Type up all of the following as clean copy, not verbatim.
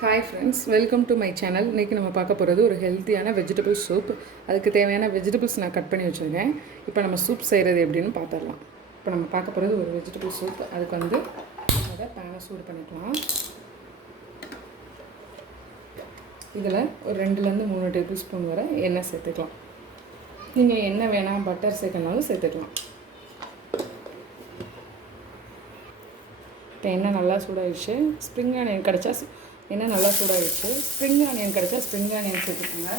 Hi friends, welcome to my channel. இன்றைக்கி நம்ம பார்க்க போகிறது ஒரு ஹெல்த்தியான வெஜிடபிள் சூப். அதுக்கு தேவையான வெஜிடபிள்ஸ் நான் கட் பண்ணி வச்சுருக்கேன். இப்போ நம்ம சூப் செய்கிறது எப்படின்னு பார்த்துடலாம். இப்போ நம்ம பார்க்க போகிறது ஒரு வெஜிடபிள் சூப். அதுக்கு அதை பேனை சூடு பண்ணிக்கலாம். இதில் ஒரு 2-3 டேபிள் ஸ்பூன் வரை எண்ணெய் சேர்த்துக்கலாம். நீங்கள் எண்ணெய் வேணாம் பட்டர் சேர்க்கனாலும் சேர்த்துக்கலாம். இப்போ எண்ணெய் நல்லா சூடாகிடுச்சு. ஸ்ப்ரிங் ஆனியன் கிடச்சா எண்ணெய் நல்லா சூடாகிடுச்சு. ஸ்ப்ரிங் ஆனியன் கிடச்சா ஸ்ப்ரிங் ஆனியன் சேர்த்துக்கோங்க.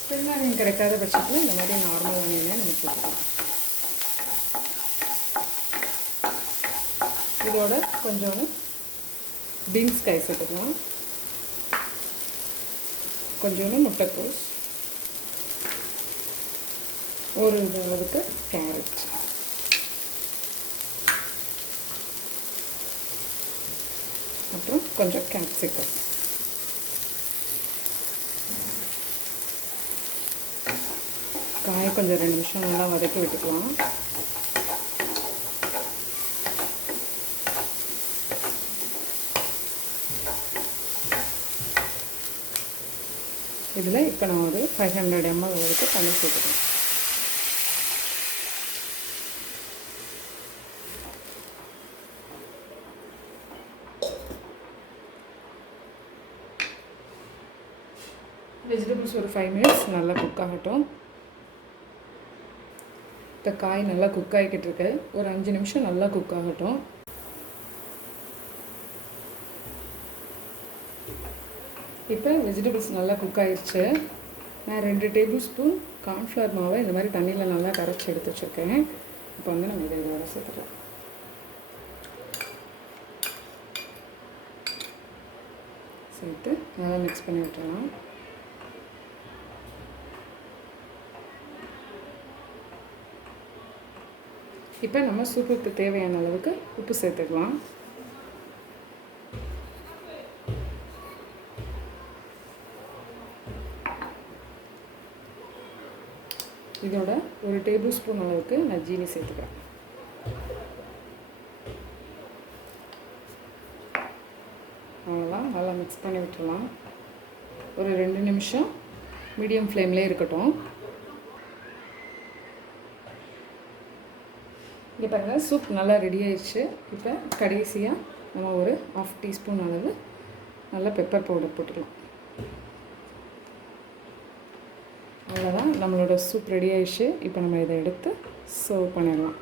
ஸ்ப்ரிங் ஆனியன் கிடைக்காத பட்சத்தில் இந்த மாதிரி நார்மல் ஆனியனை நம்ம சேர்த்துக்கலாம். இதோட கொஞ்சோண்டு பீன்ஸ் காய் சேர்த்துக்கலாம். கொஞ்சோண்டு முட்டைக்கோஸ், ஒரு அளவுக்கு கேரட், அப்புறம் கொஞ்சம் கேப்சிகம். காய் கொஞ்சம் 2 நிமிஷம் நல்லா வதக்கி விட்டுக்கலாம். இதில் இப்போ நான் ஒரு 500 ml வரைக்கும் தண்ணி சேர்த்துக்கிறேன். வெஜிடபிள்ஸ் ஒரு 5 minutes நல்லா குக் ஆகட்டும். இந்த காய் நல்லா குக் ஆகிக்கிட்டு இருக்கு. ஒரு 5 நிமிஷம் நல்லா குக் ஆகட்டும். இப்போ வெஜிடபிள்ஸ் நல்லா குக் ஆகிடுச்சு. நான் 2 டேபிள் ஸ்பூன் கார்ன்ஃப்ளவர் மாவை இந்த மாதிரி தண்ணியில் நல்லா கரைச்சி எடுத்து வச்சுருக்கேன். இப்போ நம்ம இதை இதோட சேர்த்துக்கலாம். சேர்த்து நல்லா மிக்ஸ் பண்ணி விட்டுறலாம். இப்போ நம்ம சூப்புக்கு தேவையான அளவுக்கு உப்பு சேர்த்துக்கலாம். இதோட ஒரு டேபிள் ஸ்பூன் அளவுக்கு நான் ஜீனி சேர்த்துக்கிறேன். அவ்வளோதான், நல்லா மிக்ஸ் பண்ணி விட்டுடலாம். ஒரு 2 நிமிஷம் மீடியம் ஃப்ளேம்லேயே இருக்கட்டும். இங்கே பாருங்கள், சூப் நல்லா ரெடி ஆயிடுச்சு. இப்போ கடைசியாக நம்ம ஒரு 1/2 டீஸ்பூன் அளவு நல்லா பெப்பர் பவுடர் போட்டுக்கலாம். அவ்வளோதான், நம்மளோட சூப் ரெடி ஆயிடுச்சு. இப்போ நம்ம இதை எடுத்து சர்வ் பண்ணிடலாம்.